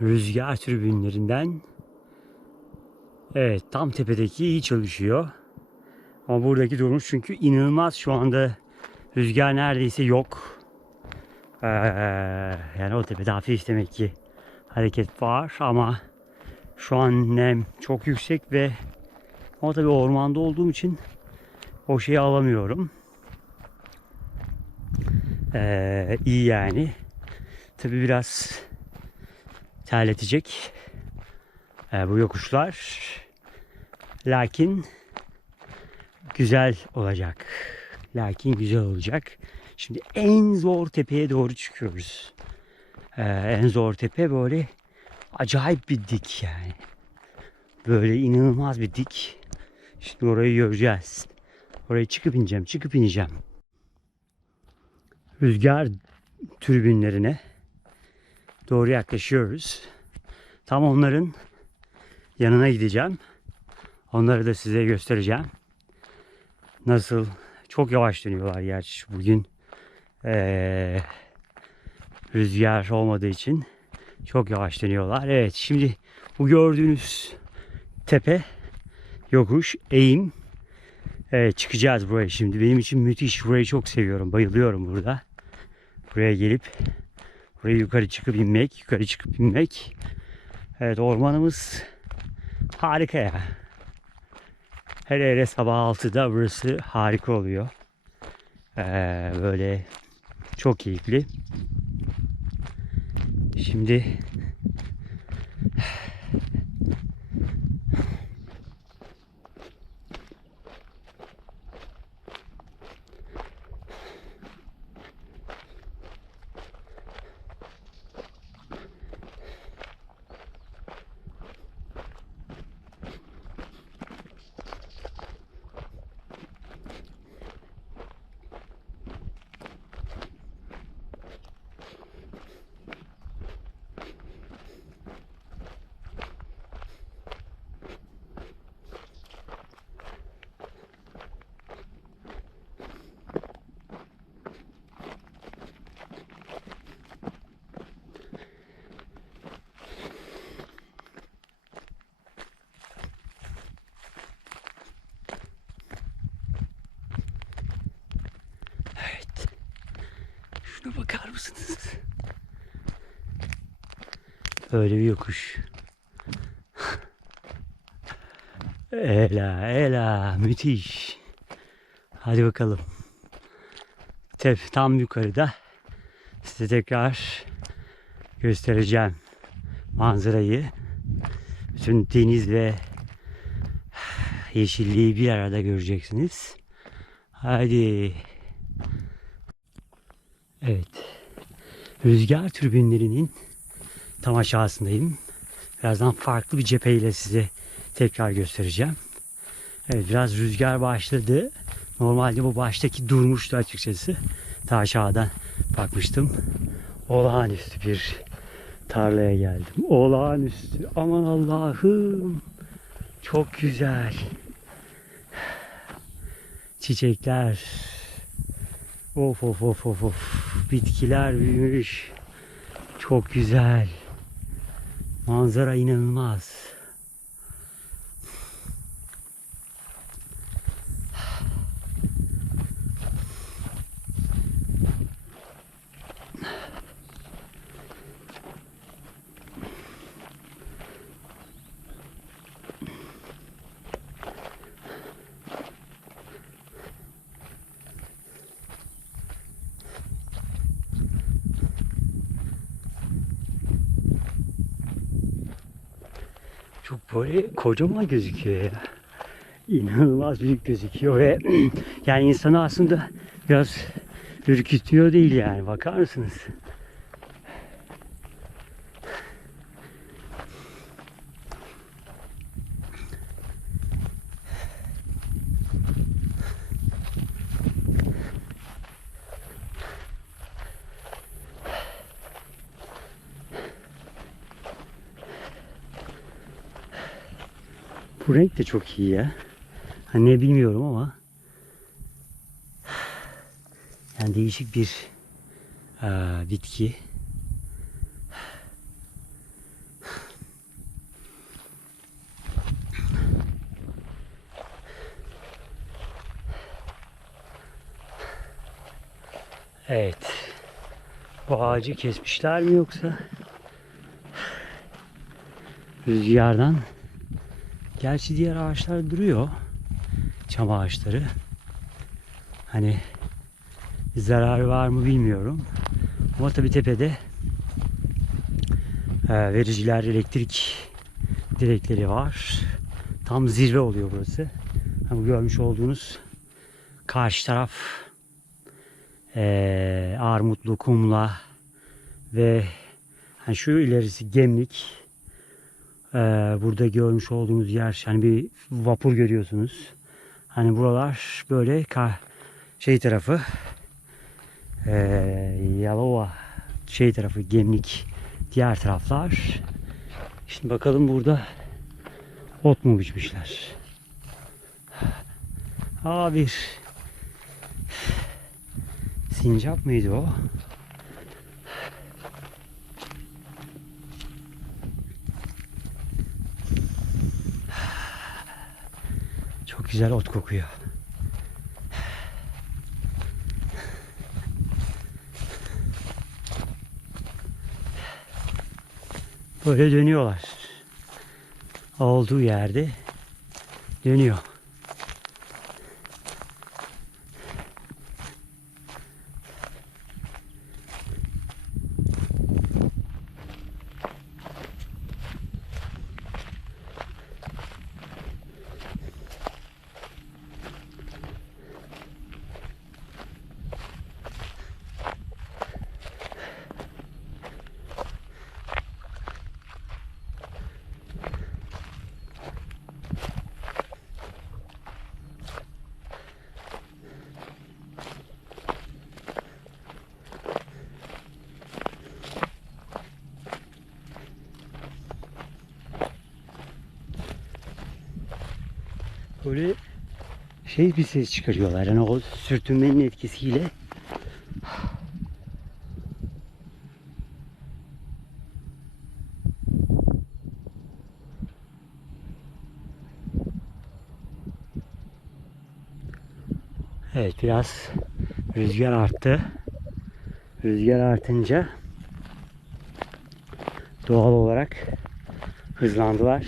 rüzgar tribünlerinden evet tam tepedeki iyi çalışıyor. Ama buradaki durmuş çünkü inanılmaz şu anda rüzgar neredeyse yok. Ee, yani o tepede hafif demek ki hareket var ama şu an nem çok yüksek ve ama tabii ormanda olduğum için o şeyi alamıyorum. Ee, iyi yani. Tabii biraz terletecek ee, bu yokuşlar. Lakin güzel olacak. Lakin güzel olacak. Şimdi en zor tepeye doğru çıkıyoruz. Ee, en zor tepe böyle acayip bir dik yani. Böyle inanılmaz bir dik. Şimdi orayı göreceğiz. Oraya çıkıp ineceğim, çıkıp ineceğim. Rüzgar türbinlerine doğru yaklaşıyoruz. Tam onların yanına gideceğim. Onları da size göstereceğim. Nasıl çok yavaş dönüyorlar gerçi bugün eee, rüzgar olmadığı için çok yavaş dönüyorlar. Evet şimdi bu gördüğünüz tepe yokuş eğim Evet, çıkacağız buraya şimdi. Benim için müthiş. Burayı çok seviyorum. Bayılıyorum burada. Buraya gelip buraya yukarı çıkıp inmek, yukarı çıkıp inmek. Evet ormanımız harika ya. Hele hele sabah 6'da burası harika oluyor. Ee, böyle çok keyifli. Şimdi Şuna bakar mısınız? Böyle bir yokuş. Ela ela müthiş. Hadi bakalım. Tep tam yukarıda. Size tekrar göstereceğim manzarayı. Bütün deniz ve yeşilliği bir arada göreceksiniz. Hadi. Evet. Rüzgar türbinlerinin tam aşağısındayım. Birazdan farklı bir cepheyle size tekrar göstereceğim. Evet biraz rüzgar başladı. Normalde bu baştaki durmuştu açıkçası. Ta aşağıdan bakmıştım. Olağanüstü bir tarlaya geldim. Olağanüstü. Aman Allah'ım. Çok güzel. Çiçekler. Of of of of of. Bitkiler büyümüş. Çok güzel. Manzara inanılmaz. Çok böyle kocaman gözüküyor ya. İnanılmaz büyük gözüküyor ve yani insanı aslında biraz ürkütüyor değil yani bakar mısınız? Bu renk de çok iyi ya. Hani ne bilmiyorum ama yani değişik bir e, bitki. Evet. Bu ağacı kesmişler mi yoksa? Rüzgardan Gerçi diğer ağaçlar duruyor. Çam ağaçları. Hani zararı var mı bilmiyorum. Ama tabi tepede e, vericiler, elektrik direkleri var. Tam zirve oluyor burası. Hani görmüş olduğunuz karşı taraf e, Armutlu, Kumla ve hani şu ilerisi Gemlik. E, burada görmüş olduğunuz yer hani bir vapur görüyorsunuz. Hani buralar böyle ka şey tarafı e, Yalova şey tarafı Gemlik diğer taraflar. Şimdi bakalım burada ot mu biçmişler. Aa bir sincap mıydı o? Çok güzel ot kokuyor. Böyle dönüyorlar. Olduğu yerde dönüyor. Böyle şey bir ses çıkarıyorlar. Yani o sürtünmenin etkisiyle Evet biraz rüzgar arttı. Rüzgar artınca doğal olarak hızlandılar.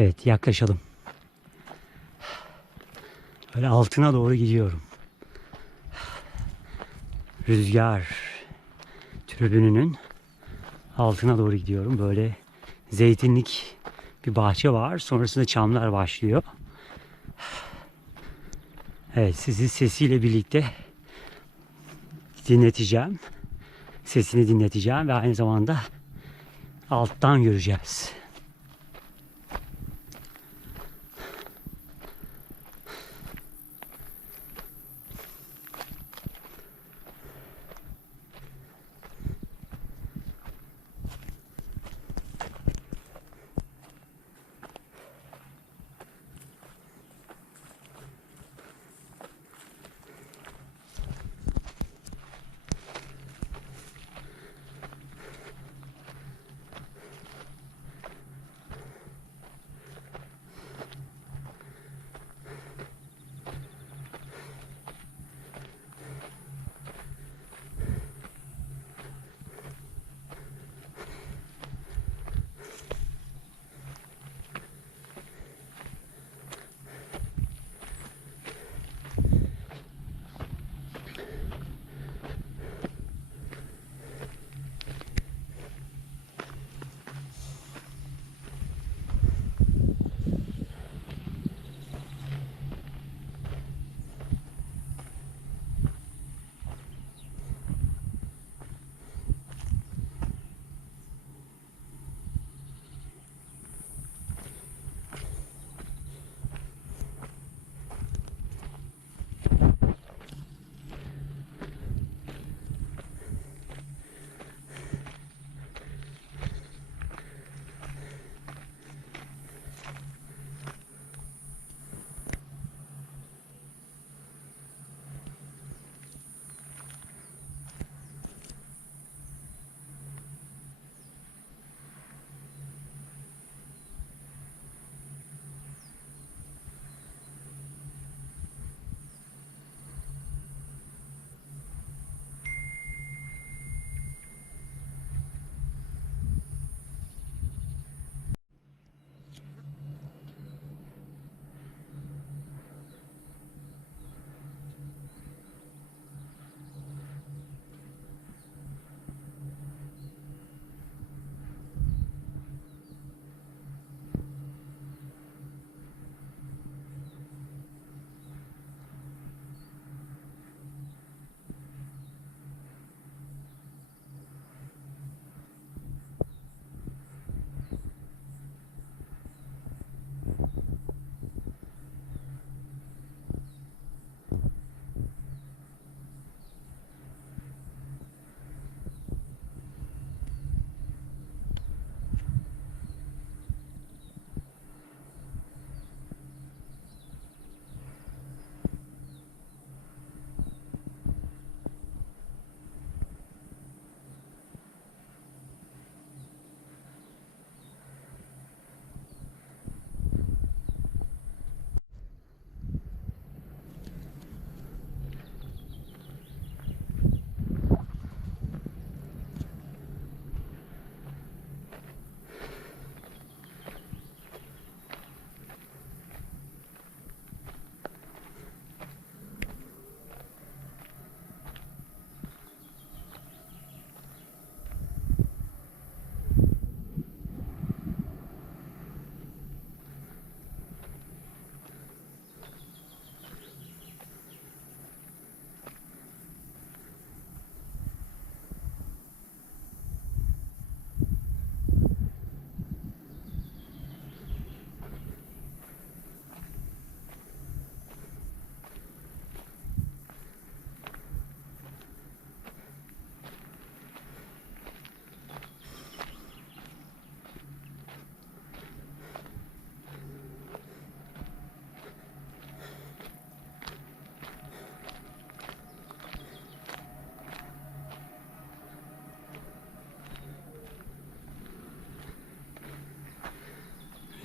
Evet yaklaşalım. Böyle altına doğru gidiyorum. Rüzgar tribününün altına doğru gidiyorum. Böyle zeytinlik bir bahçe var. Sonrasında çamlar başlıyor. Evet sizi sesiyle birlikte dinleteceğim. sesini dinleteceğim ve aynı zamanda alttan göreceğiz.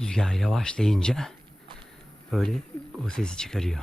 Rüzgar yavaşlayınca böyle o sesi çıkarıyor.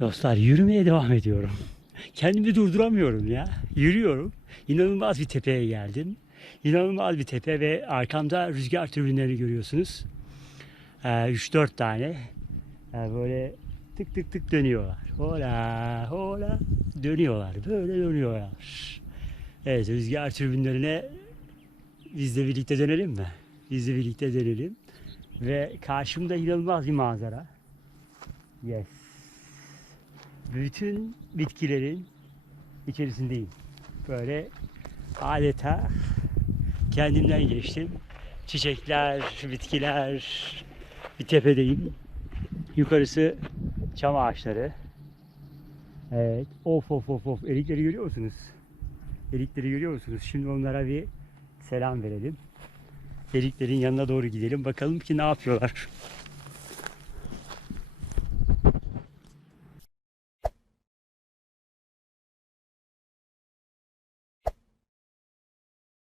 Dostlar yürümeye devam ediyorum. Kendimi durduramıyorum ya. Yürüyorum. İnanılmaz bir tepeye geldim. İnanılmaz bir tepe ve arkamda rüzgar türbinleri görüyorsunuz. Ee, 3-4 tane. Ee, böyle tık tık tık dönüyorlar. Hola hola dönüyorlar. Böyle dönüyorlar. Evet rüzgar türbinlerine biz de birlikte dönelim mi? Biz de birlikte dönelim. Ve karşımda inanılmaz bir manzara. Yes. Bütün bitkilerin içerisindeyim. Böyle adeta kendimden geçtim. Çiçekler, bitkiler, bir tepedeyim. Yukarısı çam ağaçları. Evet. Of of of of. Erikleri görüyor musunuz? Erikleri görüyor musunuz? Şimdi onlara bir selam verelim. Eriklerin yanına doğru gidelim. Bakalım ki ne yapıyorlar.